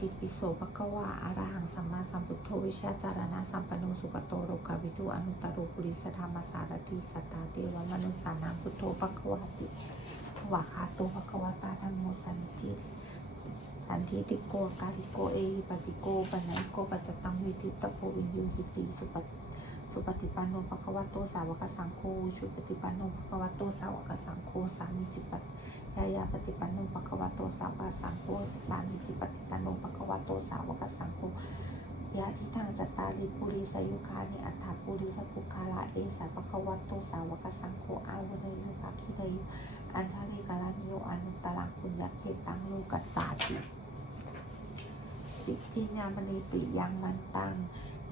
ติปิโสภะควาอะรหังสัมมาสัมพุทโธวิชาจารณะสัมปนโนสุขโตโรกาวิทูอนุตตโรปุริสธรรมสารติสัตตาเทวมนุสานังพุทโธภะควาติวาคาโตภะคะวตาธัมโมสันติสันทิติโกกาลิโกเอหิปัสสิโกปัญญโกปัจจตังวิทิตโพวินยูหิติสุปฏิสุปฏิปันโนภะควะโตสาวกสังโฆชุปฏิปันโนภะควะโตสาวกสังโฆสามิจิปต ยายาปฏิปันโนภะคะวะโตสาวกสังโฆสามิจิปฏิปันโนภะคะวะโตสาวกสังโฆยาทิทังจัตตาริปุริสยุคานิอัฏฐปุริสปุคาลาเอสาภะคะวะโตสาวกสังโฆอาวเนยุภาคิเนยุอัญชาลิกาลานิโยอนุตตรังปุญญเขตังโลกัสสาติปิจิญญามณีปิยังมันตัง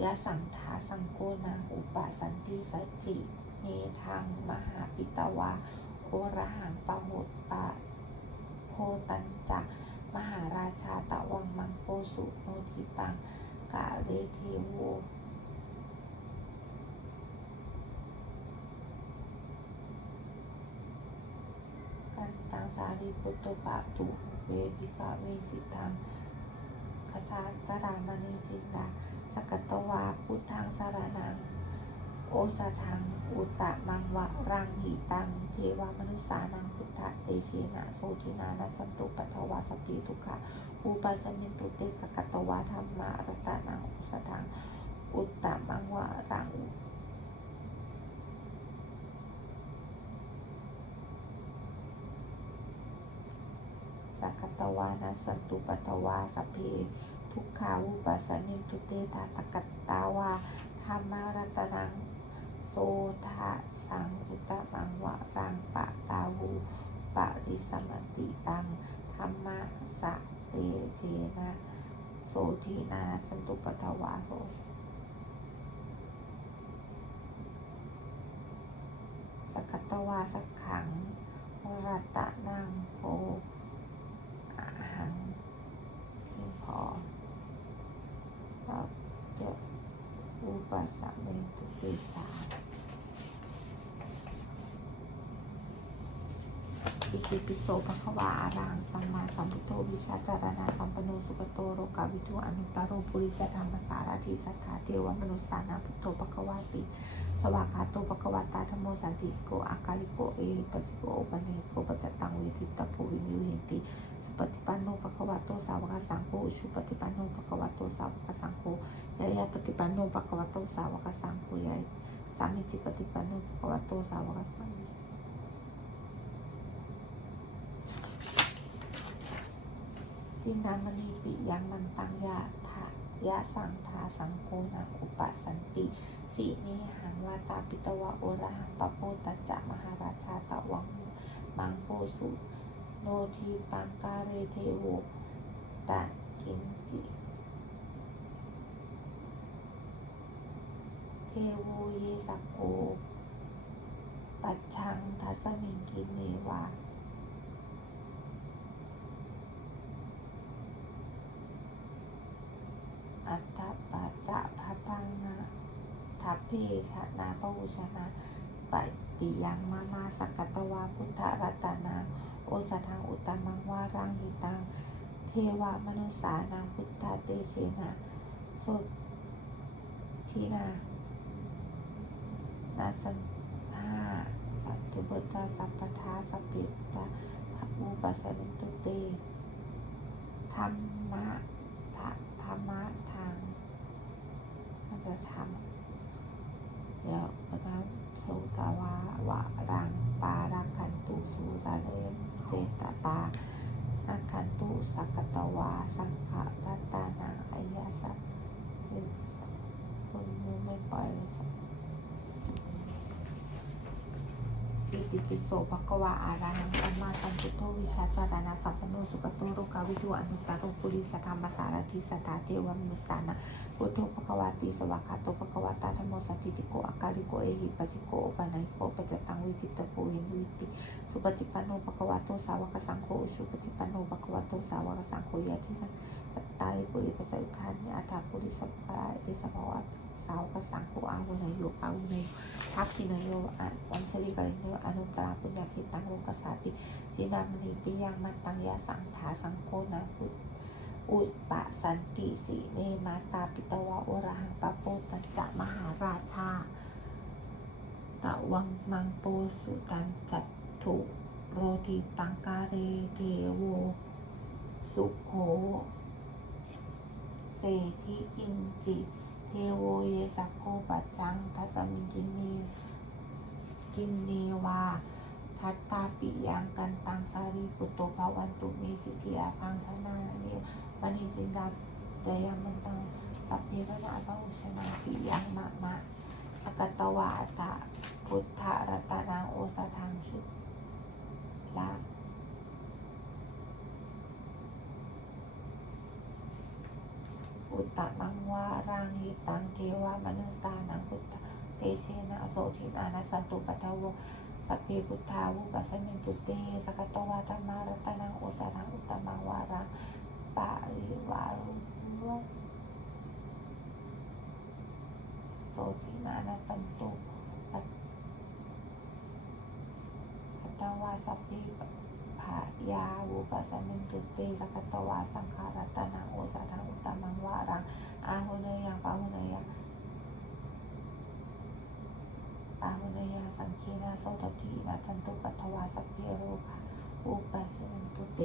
ยะสังทาสังโกนาอุปสันติสัจจิเนทังมหาปิตวา โอรหังปะโหดปะโพตันจักมหาราชาตะวังมังโปสุโนทิตังกาเลเทโวกันตังสารีปุตโตปะตุเวปิกาเวสิตังขจาจารามณีจินดาสกัตตวาพุทธังสารนัง โอสทัง อุตตะมังวะรังหิตัง เทวามนุสานังพุทธะเตเชนะโสทินานัสสันตุปัทวาสพปีทุกขะอุปัสมินตุเตกะกัตวาธรรมะรัตนังโอสทัง อุตตะมังวะรังสักตวานัสสันตุปัทวาสเพทุกขาอุปัสสมินตุเตตาตกัตตาวารรมารัตนัง โสทะสังอุตมังวะรังปะตาวูปะริสมันติตังธรรมะสะเตเจนะ โสทีนาสันตุปทวาโหสกัตวาสักขังวรัตนังโพอาหังที่พอต่อเดี๋ยวอุปสรรคเมตุติสา อิติปิโสภะคะวาอารังสัมมาสัมพุทโธวิชาจารณะสัมปโนสุขโตโรกาวิทูอนุตตโรปุริสธรรมสารทิสัทธาเทวมนุสสานาพุทโธภะคะวาติ สวากขาโตภะคะวตาธโมสันติโกอากาลิโกเอหิปัสสิโกโอปันเนโกปัจจตังเวทิตาภูวินยูหินติสุปฏิปันโนภะคะวะโตสาวกสังโฆชุปฏิปันโนภะคะวะโตสาวกสังโฆยายาปฏิปันโนภะคะวะโตสาวกสังโฆยายสามิจิปฏิปันโนภะคะวะโตสาวกสังโฆ จินดามณีปิยังมันตังยะทายะสังทาสังโฆนาอุปสันติสีนิหังวาตาปิตวะโอระหังปะโพตัจจะมหาราชาตะวังมังโปสุโนทีปังกาเรเทโวตะกินจิเทโวเยสักโกปัจชังทัสมิงกินเนวา อัตตปัจจะพัตังนะทัพเพชนะปวุชนะปัจปิยังมามาสักกตวาพุทธรัตนาโอสทังอุตมังวารังหิตัง เทวามนุสานังพุทธเตเสนะสุทีนานาสันห้าสัตตุบตาสัพพทาสัพพิตาทัพอุปสมิตุเตธรรมะทะธรรมะางมันจะทำเดี๋ยวนะโสตาวาวะรังปารักขันตุสูสาเลเตตตานักขันตุสักตวาสังฆะรัตตานายาสัพคือคนมือไม่ปล่อยเลยสัก ปิ ติปิโสภควาอารานังสัมมาสัมพุทโธวิชาจารณะสัพพโนสุขโตโรกาวิทูอนุตตรโรปุริสธรรมสารทิสัทธาเทวมนุสานะพุทโธภควาติสวากาโตภควาตาธรรมโมสติติโกอากาลิโกเอหิปัสสิโกโอปันโกปัจจตังวิทิตโพหินวิติสุปฏิปันโนภควาโตสาวกสังโฆอุปฏิปันโนภควาโตสาวกสังโฆยะที่นั้นตายปุริปัจจยุคานิอัตถาปุริสัพพะเอสภาวะสาวกสังโฆอาวุเนโยอาวุเนโยทักขินโยอะวันชลิ จินามณีปิยังมันตังยาสังถาสังโฆนาพุทธอุปปสันติสีเนมาตาปิตวะโอรหังปะโปตัจจะมหาราชาตะวังมังโปสุตันจัตถุโรติปังกาเรเทโว สุโขเศรษฐิกินจิเทโวเยสักโคปัจจังทัสมิงกินเนกินเนวา ทัตตาปิยังกันตังสารีปุตโตภาวันตุเมสิทธิอาพังชนาเนวันนิจินดาเจยามันตังสัพเพวนาภอุชนาปิยังมะมะอกัตวาตะพุทธรัตนังโอสทังชุดละอุตตะมังวารังหิตังเทวามนุสสานังพุทธเตเชนะโสทินานาสันตุปัทโว สัพเพพุทธาวุปัสสมิงตุเตสกตตวาธรรมารัตนังโอสถังอุตมังวารังปาริวารุโสทินานาสันตุปัตตวาสัพเพภายาวุปัสสมิงตุเตสกตตวาสังขารัตนังโอสถังอุตมังวารังอาหุเนยังปาหุเนยังปาหุเนยัง สังเคนาโสตตินะจันตุปัทวาสัพเพโรคะอุปัสสนตุเต